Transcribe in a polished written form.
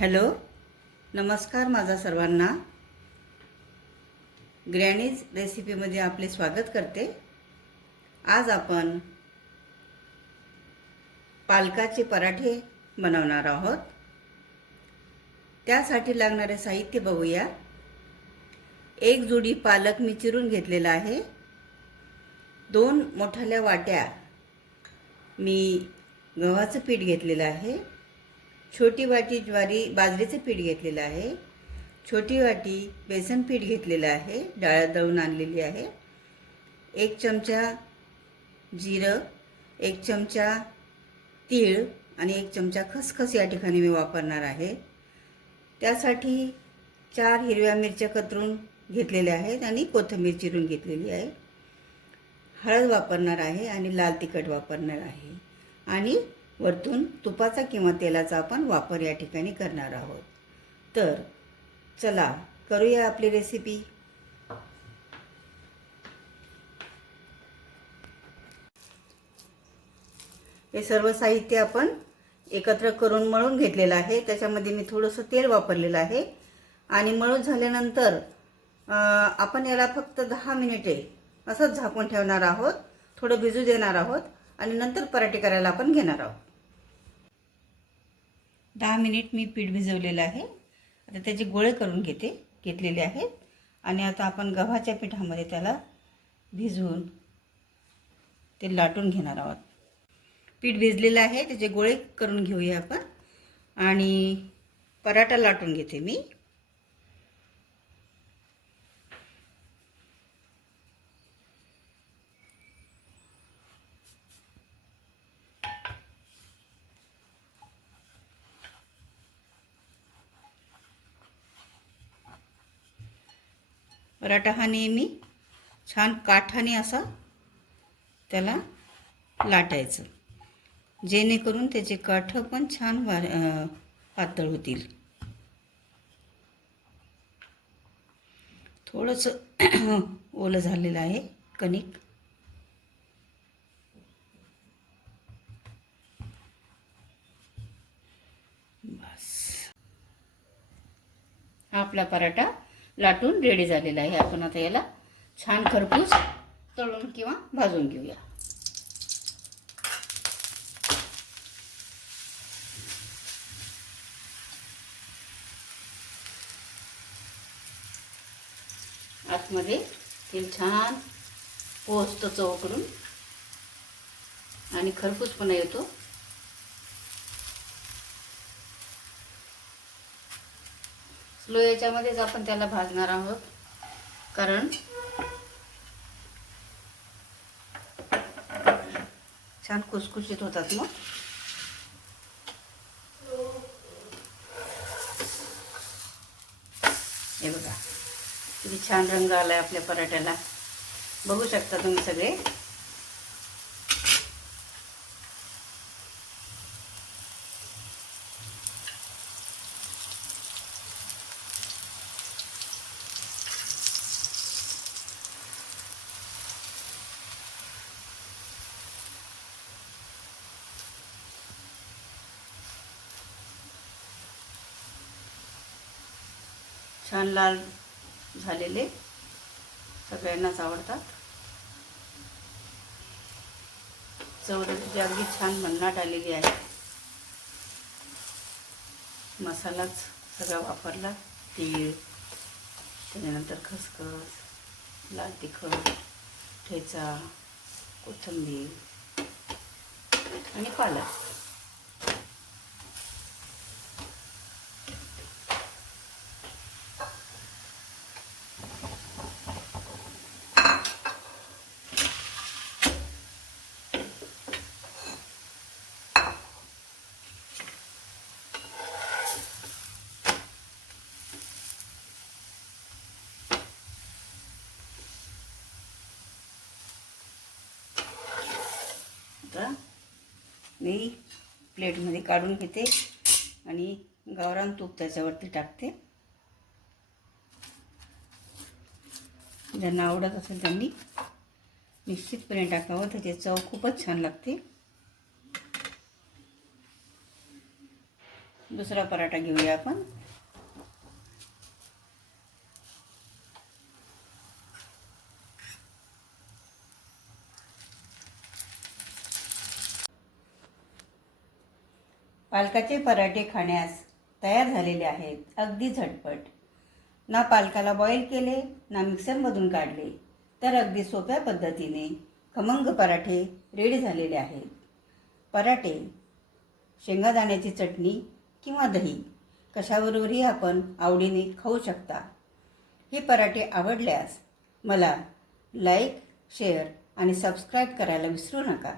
Hello, नमस्कार माझा सर्वांना. ग्रॅनीज रेसिपीमध्ये आपले स्वागत करते. आज आपण पालकाचे पराठे बनवणार आहोत. त्यासाठी लागणारे साहित्य बघूया. एक जुडी पालक मी चिरून घेतलेला आहे. 2 मोठ्या वाट्या मी गव्हाचं पीठ घेतलेलं आहे. छोटी वाटी बाजरीचं पीठ घेतलेलं आहे. छोटी वाटी बेसन पीठ घेतलेलं आहे, डाळ दळून आणलेली आहे. 1 चमचा जिरं, 1 चमचा तीळ आणि 1 चमचा खसखस या ठिकाणी मी वापरणार आहे. त्यासाठी 4 हिरव्या मिरच्या कतरून घेतलेल्या आहेत आणि कोथिंबीर चिरून घेतलेली आहे. हळद वापरणार आहे आणि लाल तिखट वापरणार आहे आणि वरतून तुपाचा किंवा तेलाचा आपण वापर या ठिकाणी करणार आहोत. तर चला करूया आपली रेसिपी. हे सर्व साहित्य आपण एकत्र करून मळून घेतलेलं आहे. त्याच्यामध्ये मी थोडंसं तेल वापरलेलं आहे आणि मळून झाल्यानंतर आपण याला फक्त 10 मिनिटे असंच झाकून ठेवणार आहोत. थोडं भिजू देणार आहोत आणि नंतर पराठे करायला आपण घेणार आहोत. 10 मिनिट मी पीठ भिजवलेलं आहे. आता त्याचे गोळे करून घेतलेले आहेत आणि आता आपण गव्हाच्या पिठामध्ये त्याला भिजवून ते लाटून घेणार आहोत. पीठ भिजलेलं आहे, त्याचे गोळे करून घेऊया आपण आणि पराठा लाटून घेते मी. पराठा हा नेहमी छान काठाने असा त्याला लाटायचं, जेणेकरून त्याचे काठ पण छान पातळ होतील. थोडंसं ओलं झालेलं आहे कणिक. बस, हा आपला पराठा लाटून रेडी झालेला आहे. आपण आता याला छान खरपूस तळून किंवा भाजून घेऊया. आतमध्ये तेल छान पोचतं चवकडून आणि खरपूसपणा येतो. स्लो याच्यामध्येच आपण त्याला भाजणार आहोत, कारण छान कुसकुशीत होतात मग. हे बघा किती छान रंग आलाय आपल्या पराठ्याला, बघू शकता तुम्ही सगळे. छान लाल झालेले, सगळ्यांनाच आवडतात. चव त्याची अगदी छान भन्नाट आलेली आहे. मसालाच सगळा वापरला, तीळ, त्याच्यानंतर खसखस, लाल तिखट, ठेचा, कोथिंबीर आणि पालक. आता मी प्लेटमध्ये काढून घेते आणि गावरान तूप त्याच्यावरती टाकते. ज्यांना आवडत असेल त्यांनी निश्चितपणे टाकावं, त्याची चव खूपच छान लागते. दुसरा पराठा घेऊया आपण. पालकाचे पराठे खाण्यास तयार झालेले आहेत. अगदी झटपट. ना पालकाला बॉईल केले ना मिक्सरमधून काढले, तर अगदी सोप्या पद्धतीने खमंग पराठे रेडी झालेले आहेत. पराठे शेंगादाण्याची चटणी किंवा दही कशाबरोबरही आपण आवडीने खाऊ शकता. हे पराठे आवडल्यास मला लाईक, शेअर आणि सबस्क्राईब करायला विसरू नका.